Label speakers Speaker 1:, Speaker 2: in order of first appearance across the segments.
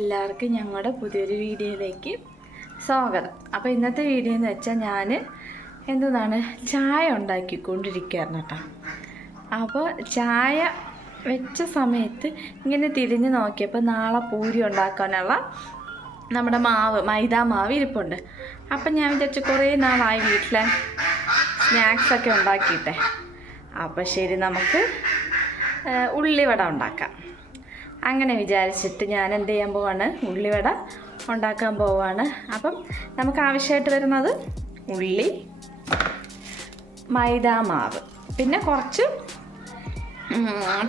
Speaker 1: എല്ലാവർക്കും ഞങ്ങളുടെ പുതിയൊരു വീഡിയോയിലേക്ക് സ്വാഗതം. അപ്പോൾ ഇന്നത്തെ വീഡിയോ എന്ന് വെച്ചാൽ ഞാൻ എന്താണ് ചായ ഉണ്ടാക്കിക്കൊണ്ടിരിക്കുകയായിരുന്നു കേട്ടോ. അപ്പോൾ ചായ വെച്ച സമയത്ത് ഇങ്ങനെ തിരിഞ്ഞ് നോക്കിയപ്പോൾ നാളെ പൂരി ഉണ്ടാക്കാനുള്ള നമ്മുടെ മാവ് മൈദാ മാവ് ഇരിപ്പുണ്ട്. അപ്പം ഞാൻ വിചാരിച്ചു കുറേ നാളായി വീട്ടിലെ സ്നാക്സൊക്കെ ഉണ്ടാക്കിയിട്ടെ. അപ്പോൾ ശരി നമുക്ക് ഉള്ളിവട ഉണ്ടാക്കാം. അങ്ങനെ വിചാരിച്ചിട്ട് ഞാൻ എന്ത് ചെയ്യാൻ പോവാണ്? ഉള്ളിവട ഉണ്ടാക്കാൻ പോവാണ്. അപ്പം നമുക്ക് ആവശ്യമായിട്ട് വരുന്നത് ഉള്ളി മൈദ മാവ്. പിന്നെ കുറച്ച്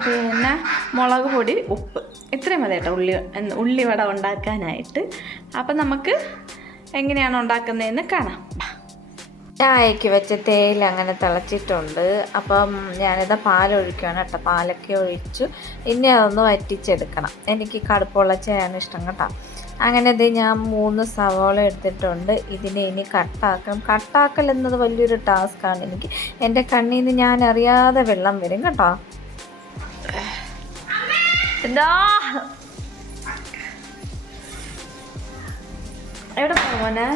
Speaker 1: പിന്നെ മുളക് പൊടി ഉപ്പ്. ഇത്രയും മതി കേട്ടോ ഉള്ളി ഉള്ളിവട ഉണ്ടാക്കാനായിട്ട്. അപ്പം നമുക്ക് എങ്ങനെയാണ് ഉണ്ടാക്കുന്നതെന്ന് കാണാം. ചായക്ക് വെച്ച തേയില അങ്ങനെ തിളച്ചിട്ടുണ്ട്. അപ്പം ഞാനിത് പാലൊഴിക്കുകയാണ് കേട്ടോ. പാലൊക്കെ ഒഴിച്ചു. ഇനി അതൊന്ന് വറ്റിച്ചെടുക്കണം. എനിക്ക് കടുപ്പുള്ള ചായയാണ് ഇഷ്ടം കേട്ടോ. അങ്ങനെ ഇത് ഞാൻ മൂന്ന് സവോള എടുത്തിട്ടുണ്ട്. ഇതിനെ ഇനി കട്ടാക്കണം കട്ടാക്കൽ എന്നത് വലിയൊരു ടാസ്ക്കാണ് എനിക്ക്. എന്റെ കണ്ണിൽ നിന്ന് ഞാൻ അറിയാതെ വെള്ളം വരും കേട്ടോ. എന്താ? എവിടെ പോവാനെ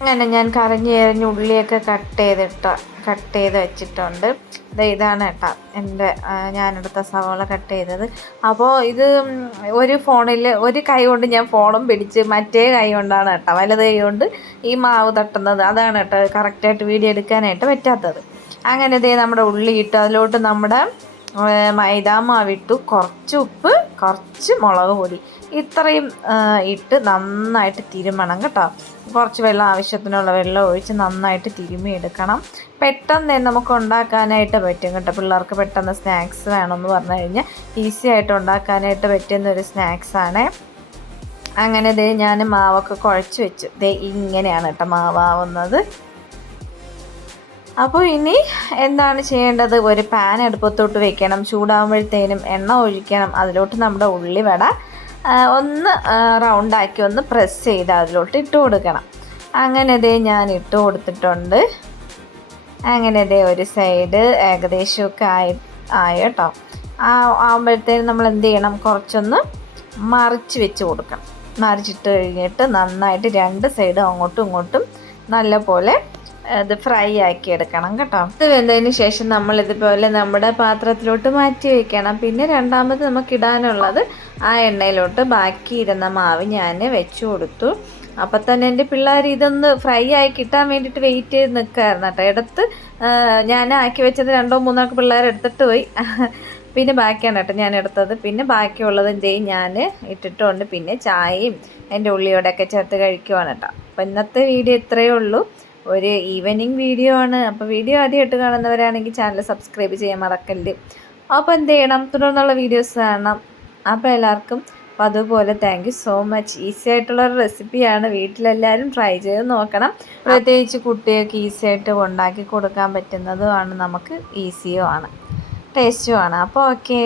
Speaker 1: അങ്ങനെ ഞാൻ കരഞ്ഞ് ഉള്ളിയൊക്കെ കട്ട് ചെയ്തിട്ട കട്ട് ചെയ്ത് വെച്ചിട്ടുണ്ട്. ഇതാണ് കേട്ടോ എന്റെ ഞാനെടുത്ത സവാള കട്ട് ചെയ്തത്. അപ്പോൾ ഇത് ഒരു ഫോണിൽ ഒരു കൈ കൊണ്ട് ഞാൻ ഫോണും പിടിച്ച് മറ്റേ കൈ കൊണ്ടാണ് കേട്ടോ വലത് കൈ കൊണ്ട് ഈ മാവ് തട്ടുന്നത്. അതാണ് കേട്ടോ കറക്റ്റായിട്ട് വീഡിയോ എടുക്കാനായിട്ട് പറ്റാത്തത്. അങ്ങനെ ഇതേ നമ്മുടെ ഉള്ളി ഇട്ട്. അതിലോട്ട് നമ്മുടെ മൈദാ മാവിട്ടു കുറച്ച് ഉപ്പ് കുറച്ച് മുളക് പൊടി. ഇത്രയും ഇട്ട് നന്നായിട്ട് തിരുമണം കേട്ടോ. കുറച്ച് വെള്ളം ആവശ്യത്തിനുള്ള വെള്ളം ഒഴിച്ച് നന്നായിട്ട് തിരുമ്മി എടുക്കണം പെട്ടെന്ന് തന്നെ നമുക്ക് ഉണ്ടാക്കാനായിട്ട് പറ്റും കേട്ടോ. പിള്ളേർക്ക് പെട്ടെന്ന് സ്നാക്സ് വേണമെന്ന് പറഞ്ഞു കഴിഞ്ഞാൽ ഈസി ആയിട്ട് ഉണ്ടാക്കാനായിട്ട് പറ്റുന്ന ഒരു സ്നാക്സാണ് അങ്ങനെ ദേ ഞാൻ മാവൊക്കെ കുഴച്ച് വെച്ചു. ദേ ഇങ്ങനെയാണ് കേട്ടോ മാവാവുന്നത്. അപ്പോൾ ഇനി എന്താണ് ചെയ്യേണ്ടത്? ഒരു പാൻ അടുപ്പത്തോട്ട് വെക്കണം. ചൂടാകുമ്പോഴത്തേനും എണ്ണ ഒഴിക്കണം. അതിലോട്ട് നമ്മുടെ ഉള്ളി വട ഒന്ന് റൗണ്ടാക്കി ഒന്ന് പ്രസ് ചെയ്ത് അതിലോട്ട് ഇട്ട് കൊടുക്കണം. അങ്ങനെ ദേ ഞാൻ ഇട്ട് കൊടുത്തിട്ടുണ്ട്. അങ്ങനെ ദേ ഒരു സൈഡ് ഏകദേശമൊക്കെ ആയി ആയി ആ ആകുമ്പോഴത്തേനും നമ്മൾ എന്ത് ചെയ്യണം? കുറച്ചൊന്ന് മറിച്ച് വെച്ച് കൊടുക്കണം. മറിച്ചിട്ട് കഴിഞ്ഞിട്ട് നന്നായിട്ട് രണ്ട് സൈഡും അങ്ങോട്ടും ഇങ്ങോട്ടും നല്ലപോലെ ഇത് ഫ്രൈ ആക്കി എടുക്കണം കേട്ടോ. ഇത് വെന്തതിന് ശേഷം നമ്മൾ ഇതുപോലെ നമ്മുടെ പാത്രത്തിലോട്ട് മാറ്റി വെക്കണം. പിന്നെ രണ്ടാമത് നമുക്ക് ഇടാനുള്ളത് ആ എണ്ണയിലോട്ട് ബാക്കി ഇരുന്ന മാവ് ഞാൻ വെച്ചു കൊടുത്തു. അപ്പം തന്നെ എന്റെ പിള്ളേർ ഇതൊന്ന് ഫ്രൈ ആയി കിട്ടാൻ വേണ്ടിയിട്ട് വെയിറ്റ് ചെയ്ത് നിൽക്കായിരുന്നു കേട്ടോ. എടുത്ത് ഞാൻ ആക്കി വെച്ചത് രണ്ടോ മൂന്നോ പിള്ളേർ എടുത്തിട്ട് പോയി. പിന്നെ ബാക്കിയാണ് കേട്ടോ ഞാൻ എടുത്തത്. പിന്നെ ബാക്കിയുള്ളത് എന്ത് ചെയ്യും? ഞാൻ ഇട്ടിട്ടുണ്ട്. പിന്നെ ചായയും എന്റെ ഉള്ളിയോടെയൊക്കെ ചേർത്ത് കഴിക്കുവാണ് കേട്ടോ. അപ്പം ഇന്നത്തെ വീഡിയോ ഇത്രയേ ഉള്ളൂ. ഒരു ഈവനിങ് വീഡിയോ ആണ്. അപ്പോൾ വീഡിയോ ആദ്യമായിട്ട് കാണുന്നവരാണെങ്കിൽ ചാനൽ സബ്സ്ക്രൈബ് ചെയ്യാൻ മറക്കല്ല്. അപ്പോൾ എന്ത് ചെയ്യണം തുടർന്നുള്ള വീഡിയോസ് കാണണം. അപ്പോൾ എല്ലാവർക്കും അപ്പോൾ അതുപോലെ thank you so much easy ആയിട്ടുള്ള ഒരു റെസിപ്പിയാണ് വീട്ടിലെല്ലാവരും ട്രൈ ചെയ്ത് നോക്കണം. പ്രത്യേകിച്ച് കുട്ടികൾക്ക് ഈസി ആയിട്ട് ഉണ്ടാക്കി കൊടുക്കാൻ പറ്റുന്നതുമാണ് നമുക്ക് ഈസിയും ആണ്. ടേസ്റ്റും ആണ്. അപ്പോൾ ഓക്കെ